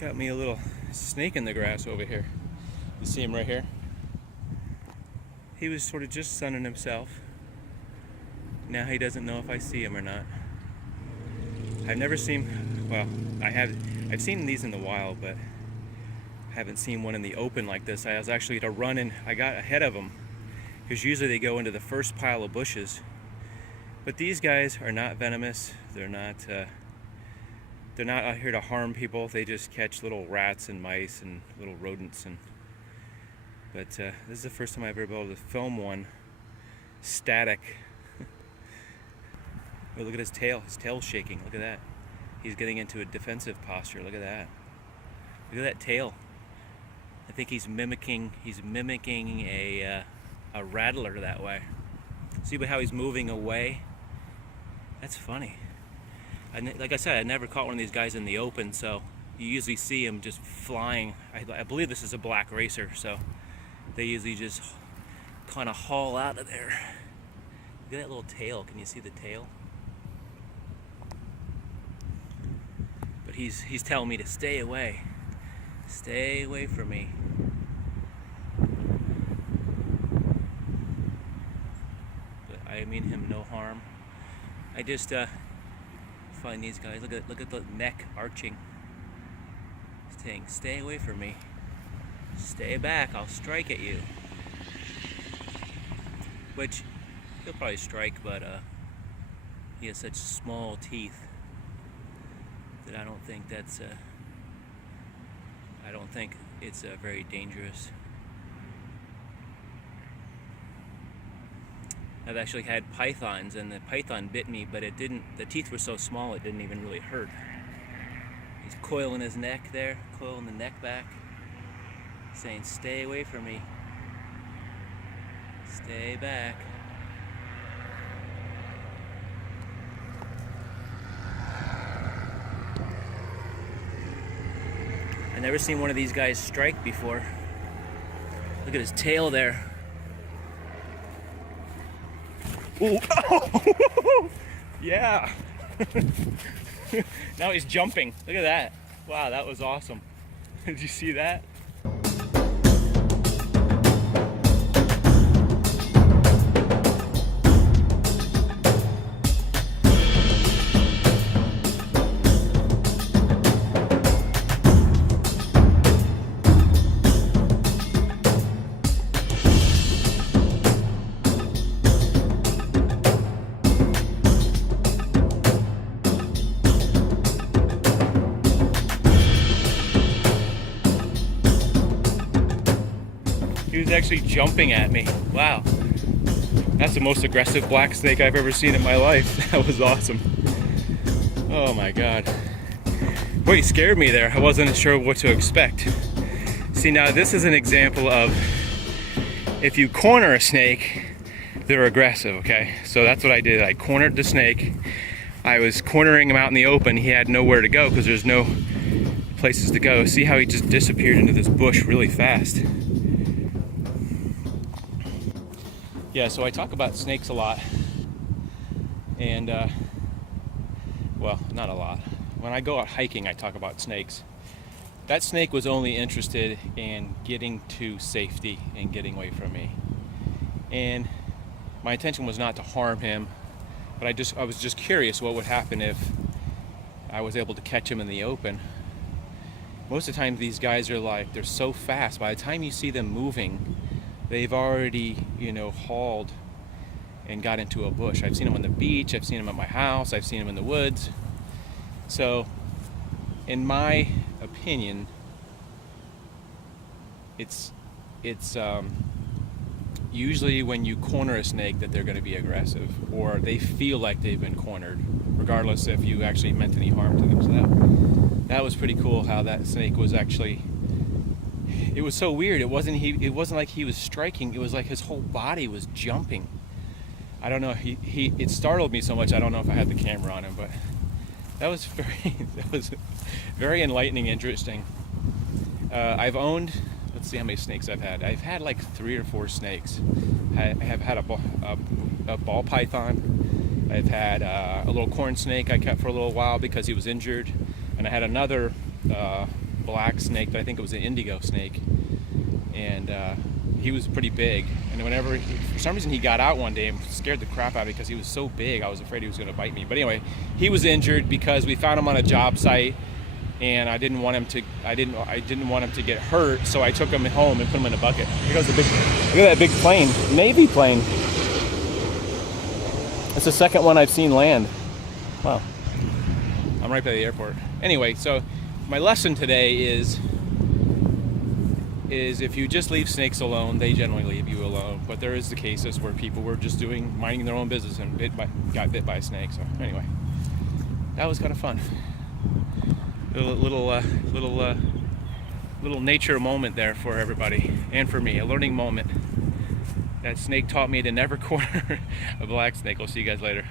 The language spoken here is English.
Got me a little snake in the grass over here. You see him right here? He was sort of just sunning himself. Now he doesn't know if I see him or not. I've never seen, well, I've seen these in the wild, but I haven't seen one in the open like this. I was actually I got ahead of them, because usually they go into the first pile of bushes. But these guys are not venomous. They're not out here to harm people. They just catch little rats and mice and little rodents. But this is the first time I've ever been able to film one static. Oh, look at his tail. His tail's shaking. Look at that. He's getting into a defensive posture. Look at that. Look at that tail. I think he's mimicking a rattler that way. See how he's moving away? That's funny. Like I said, I never caught one of these guys in the open, so you usually see him just flying. I believe this is a black racer, so they usually just kind of haul out of there. Look at that little tail. Can you see the tail? But he's telling me to stay away. Stay away from me. But I mean him no harm. I just find these guys. Look at the neck arching. Saying, stay away from me. Stay back. I'll strike at you. Which he'll probably strike, but he has such small teeth that I don't think it's very dangerous. I've actually had pythons, and the python bit me, but it didn't. The teeth were so small it didn't even really hurt. He's coiling his neck there, coiling the neck back, saying, "Stay away from me. Stay back." I've never seen one of these guys strike before. Look at his tail there. Ooh. Oh. Yeah. Now he's jumping. Look at that. Wow, that was awesome. Did you see that? He was actually jumping at me. Wow. That's the most aggressive black snake I've ever seen in my life. That was awesome. Oh my God. Boy, he scared me there. I wasn't sure what to expect. See, now this is an example of if you corner a snake, they're aggressive, okay? So that's what I did. I cornered the snake. I was cornering him out in the open. He had nowhere to go because there's no places to go. See how he just disappeared into this bush really fast. Yeah, so I talk about snakes a lot, and well, not a lot. When I go out hiking, I talk about snakes. That snake was only interested in getting to safety and getting away from me. And my intention was not to harm him, but I was just curious what would happen if I was able to catch him in the open. Most of the time these guys are they're so fast, by the time you see them moving, they've already, hauled and got into a bush. I've seen them on the beach, I've seen them at my house, I've seen them in the woods. So, in my opinion, it's usually when you corner a snake that they're going to be aggressive, or they feel like they've been cornered, regardless if you actually meant any harm to them. So that was pretty cool how that snake was actually. It was so weird. It wasn't like he was striking. It was like his whole body was jumping. I don't know. It startled me so much. I don't know if I had the camera on him, but that was very enlightening, interesting. I've owned. Let's see how many snakes I've had. I've had like 3 or 4 snakes. I have had a ball python. I've had a little corn snake I kept for a little while because he was injured, and I had another black snake, but I think it was an indigo snake, and he was pretty big. And whenever, for some reason, he got out one day and scared the crap out of me because he was so big. I was afraid he was going to bite me. But anyway, he was injured because we found him on a job site, and I didn't want him to get hurt, so I took him home and put him in a bucket. Here goes the big, look at that big plane, Navy plane. It's the second one I've seen land. Wow. I'm right by the airport. Anyway, so my lesson today is if you just leave snakes alone, they generally leave you alone. But there is the cases where people were just minding their own business and got bit by a snake. So anyway, that was kind of fun. Little nature moment there for everybody and for me, a learning moment. That snake taught me to never corner a black snake. I'll see you guys later.